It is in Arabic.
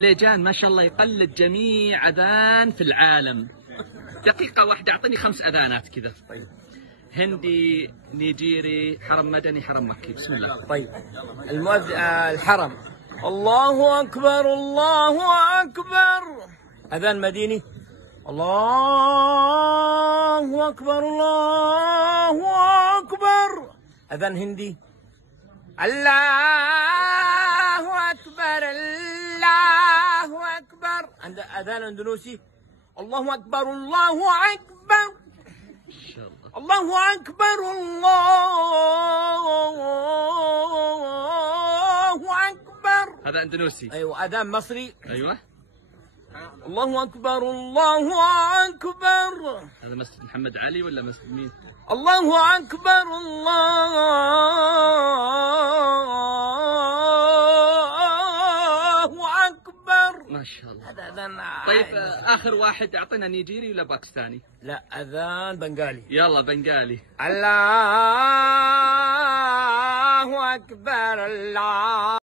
ليجان ما شاء الله يقلد جميع أذان في العالم. دقيقة واحدة أعطني 5 أذانات كذا. طيب. هندي، نيجيري، حرم مدني، حرم مكي. بسم الله. طيب. الحرم. الله أكبر الله أكبر. أذان مديني. الله أكبر الله أكبر. أذان هندي. الله أكبر الله أكبر. عند أذان أندونيسي. الله أكبر الله أكبر. إن شاء الله. الله أكبر الله أكبر. هذا أندونيسي. أيوة. أذان مصري. أيوة. الله أكبر الله أكبر. هذا مسجد محمد علي ولا مسجد مين؟ الله أكبر الله أكبر. ما شاء الله. هذا أذان. طيب آخر واحد أعطينا نيجيري ولا باكستاني؟ لا، أذان بنغالي. يلا بنغالي. الله أكبر الله